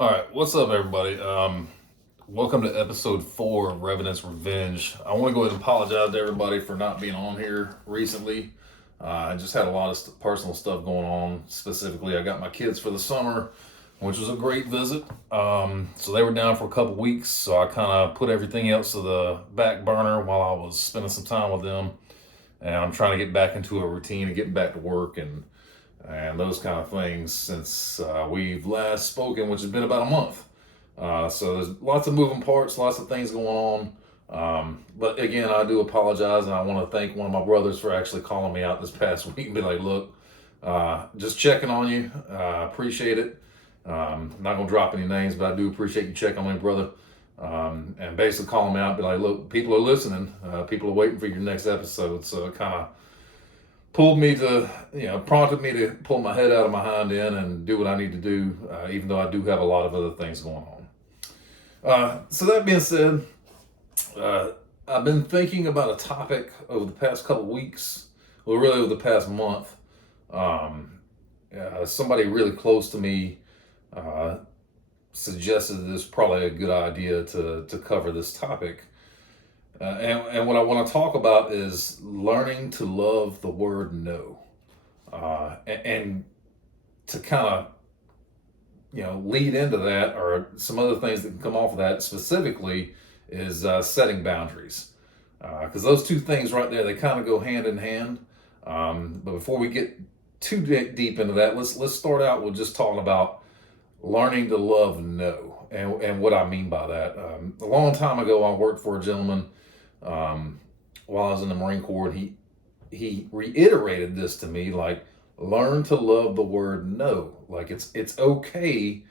All right, what's up, everybody? Welcome to episode 4 of Revenant's Revenge. I want to go ahead and apologize to everybody for not being on here recently. I just had a lot of personal stuff going on. Specifically, I got my kids for the summer, which was a great visit. So they were down for a couple weeks, so I kind of put everything else to the back burner while I was spending some time with them. And I'm trying to get back into a routine and getting back to work and those kind of things since we've last spoken, which has been about a month. So there's lots of moving parts, lots of things going on. But again, I do apologize, and I want to thank one of my brothers for actually calling me out this past week and be like, "Look, just checking on you. Appreciate it. Not gonna drop any names, but I do appreciate you checking on me, brother." And basically calling me out, be like, "Look, people are listening. People are waiting for your next episode." So it kind of prompted me to pull my head out of my hind end and do what I need to do, even though I do have a lot of other things going on. So that being said, I've been thinking about a topic over the past couple weeks, well, really over the past month. Somebody really close to me uh, suggested this probably a good idea to cover this topic. And what I want to talk about is learning to love the word no. And to kind of, lead into that, or some other things that can come off of that specifically, is setting boundaries. Because those two things right there, they kind of go hand in hand. But before we get too deep into that, let's start out with just talking about learning to love no, and what I mean by that. A long time ago, I worked for a gentleman while I was in the Marine Corps, and he reiterated this to me, like, learn to love the word no. Like, it's okay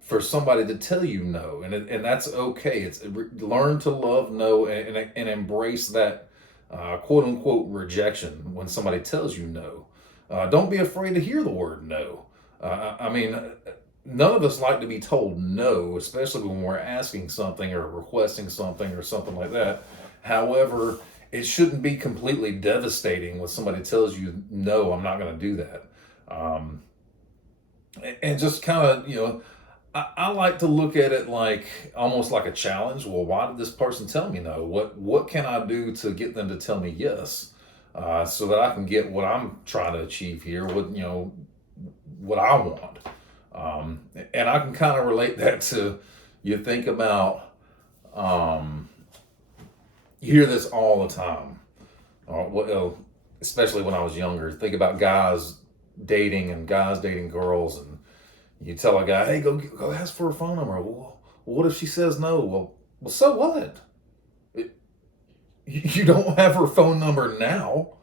for somebody to tell you no, and that's okay. It's learn to love no, and embrace that quote unquote rejection when somebody tells you no. Don't be afraid to hear the word no. I mean, none of us like to be told no, especially when we're asking something or requesting something or something like that. However, it shouldn't be completely devastating when somebody tells you, "No, I'm not going to do that." And just kind of, I like to look at it like almost like a challenge. Well, why did this person tell me no? What can I do to get them to tell me yes, so that I can get what I'm trying to achieve here? What I want. And I can kind of relate that to, you think about. You hear this all the time, especially when I was younger. Think about guys dating and guys dating girls, and you tell a guy, "Hey, go ask for her phone number." Well, what if she says no? Well, so what? It, you don't have her phone number now.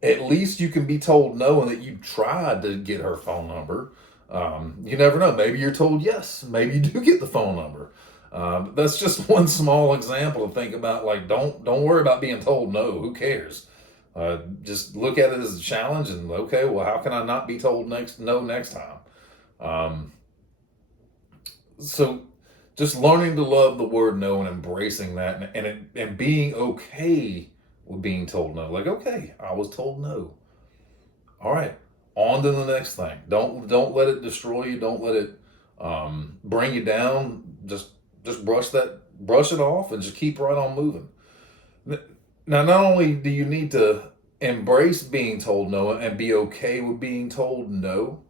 At least you can be told no, and that you tried to get her phone number. You never know. Maybe you're told yes. Maybe you do get the phone number. That's just one small example to think about. Like, don't worry about being told no. Who cares? Just look at it as a challenge, and okay, well, how can I not be told next time? Um, so just learning to love the word no and embracing that, and being okay with being told no. Like, okay, I was told no. All right, on to the next thing. Don't let it destroy you. Don't let it bring you down. Just brush it off, and just keep right on moving. Now, not only do you need to embrace being told no and be okay with being told no,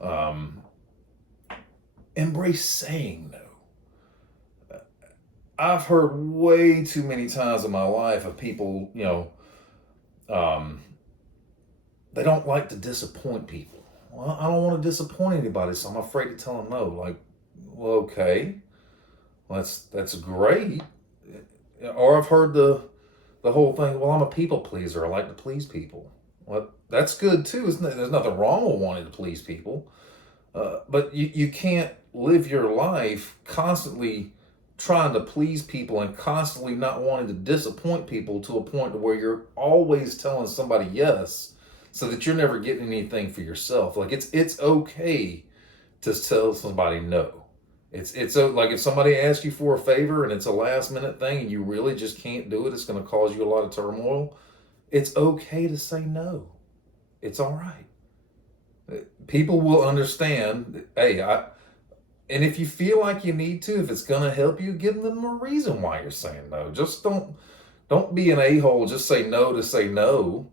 um, embrace saying no. I've heard way too many times in my life of people, um, they don't like to disappoint people. Well, I don't want to disappoint anybody, so I'm afraid to tell them no. Like, well, okay, well, that's great. Or I've heard the whole thing. Well, I'm a people pleaser. I like to please people. Well, that's good too, isn't it? There's nothing wrong with wanting to please people, but you can't live your life constantly trying to please people and constantly not wanting to disappoint people to a point to where you're always telling somebody yes, so that you're never getting anything for yourself. Like, it's okay to tell somebody no. It's like, if somebody asks you for a favor and it's a last minute thing and you really just can't do it, it's going to cause you a lot of turmoil. It's okay to say no. It's all right. People will understand. Hey, And if you feel like you need to, if it's going to help you, give them a reason why you're saying no. Just don't be an a-hole. Just say no to say no.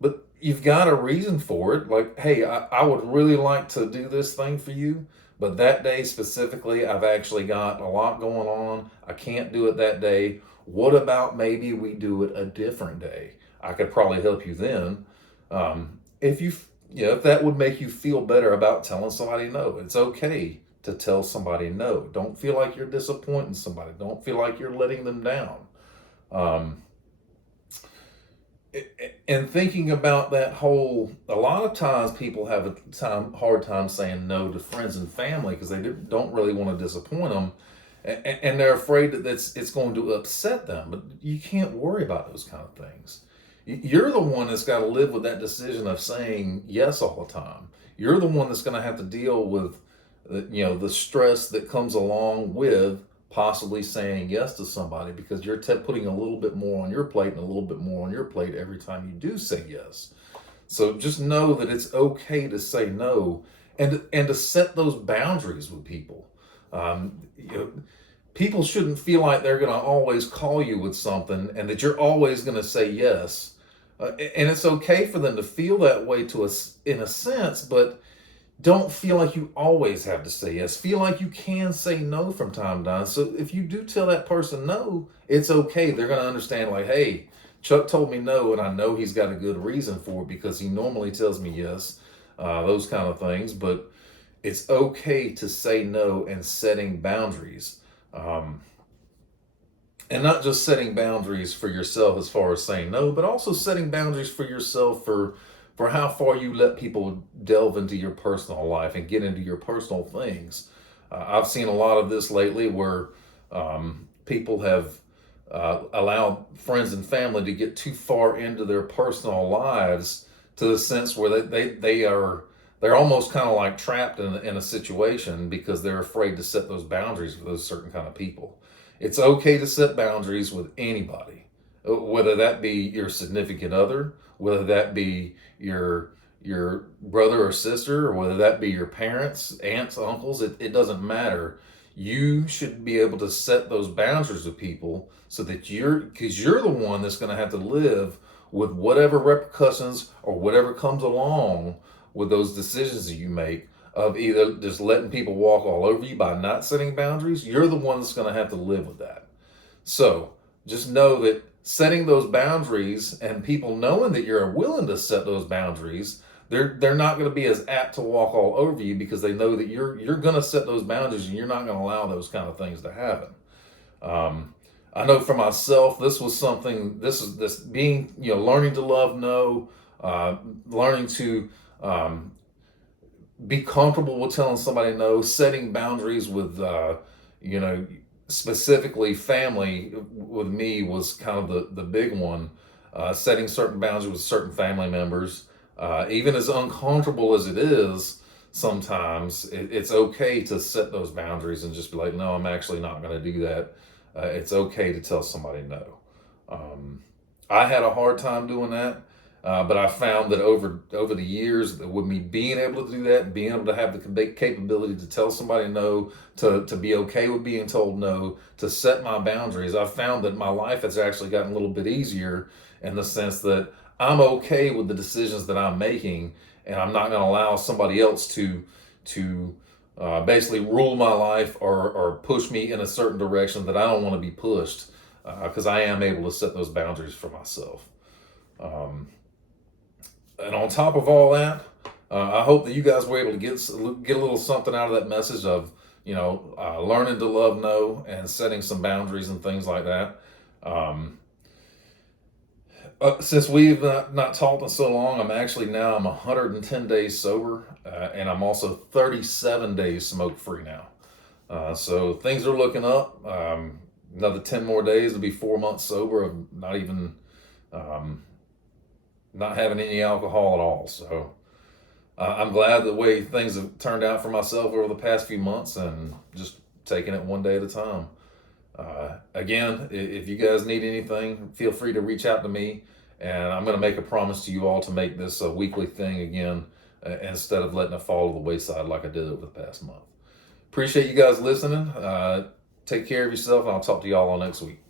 But you've got a reason for it. Like, hey, I would really like to do this thing for you, but that day specifically, I've actually got a lot going on. I can't do it that day. What about maybe we do it a different day? I could probably help you then. If if that would make you feel better about telling somebody no, it's okay to tell somebody no. Don't feel like you're disappointing somebody. Don't feel like you're letting them down. Um, and thinking about that whole, a lot of times people have a hard time saying no to friends and family because they don't really want to disappoint them, and they're afraid that it's going to upset them. But you can't worry about those kind of things. You're the one that's got to live with that decision of saying yes all the time. You're the one that's going to have to deal with, the stress that comes along with possibly saying yes to somebody because you're putting a little bit more on your plate and a little bit more on your plate every time you do say yes. So just know that it's okay to say no and to set those boundaries with people. Um, you know, People shouldn't feel like they're going to always call you with something and that you're always going to say yes. And it's okay for them to feel that way to us in a sense, but don't feel like you always have to say yes. Feel like you can say no from time to time. So if you do tell that person no, it's okay. They're going to understand, like, hey, Chuck told me no, and I know he's got a good reason for it because he normally tells me yes, those kind of things. But it's okay to say no and setting boundaries. Um, and not just setting boundaries for yourself as far as saying no, but also setting boundaries for yourself for how far you let people delve into your personal life and get into your personal things. I've seen a lot of this lately where people have allowed friends and family to get too far into their personal lives to the sense where they're almost kind of like trapped in a situation because they're afraid to set those boundaries with those certain kind of people. It's okay to set boundaries with anybody, whether that be your significant other, whether that be your brother or sister, or whether that be your parents, aunts, uncles. It doesn't matter. You should be able to set those boundaries with people so that because you're the one that's going to have to live with whatever repercussions or whatever comes along with those decisions that you make of either just letting people walk all over you by not setting boundaries. You're the one that's going to have to live with that. So just know that setting those boundaries and people knowing that you're willing to set those boundaries, they're not going to be as apt to walk all over you because they know that you're going to set those boundaries and you're not going to allow those kind of things to happen. I know for myself, this was something. This being learning to love no, learning to be comfortable with telling somebody no, setting boundaries with specifically family with me was kind of the big one. Setting certain boundaries with certain family members, even as uncomfortable as it is, sometimes it's okay to set those boundaries and just be like, no, I'm actually not going to do that. It's okay to tell somebody no. I had a hard time doing that. But I found that over the years, with me being able to do that, being able to have the capability to tell somebody no, to be okay with being told no, to set my boundaries, I found that my life has actually gotten a little bit easier in the sense that I'm okay with the decisions that I'm making, and I'm not going to allow somebody else to basically rule my life or push me in a certain direction that I don't want to be pushed, because I am able to set those boundaries for myself. And on top of all that, I hope that you guys were able to get a little something out of that message of, learning to love no and setting some boundaries and things like that. Since we've not talked in so long, I'm 110 days sober, and I'm also 37 days smoke free now. So things are looking up. Another 10 more days to be 4 months sober of not even. Not having any alcohol at all. So I'm glad the way things have turned out for myself over the past few months and just taking it one day at a time. Again, if you guys need anything, feel free to reach out to me, and I'm going to make a promise to you all to make this a weekly thing again, instead of letting it fall to the wayside like I did over the past month. Appreciate you guys listening. Take care of yourself, and I'll talk to y'all all next week.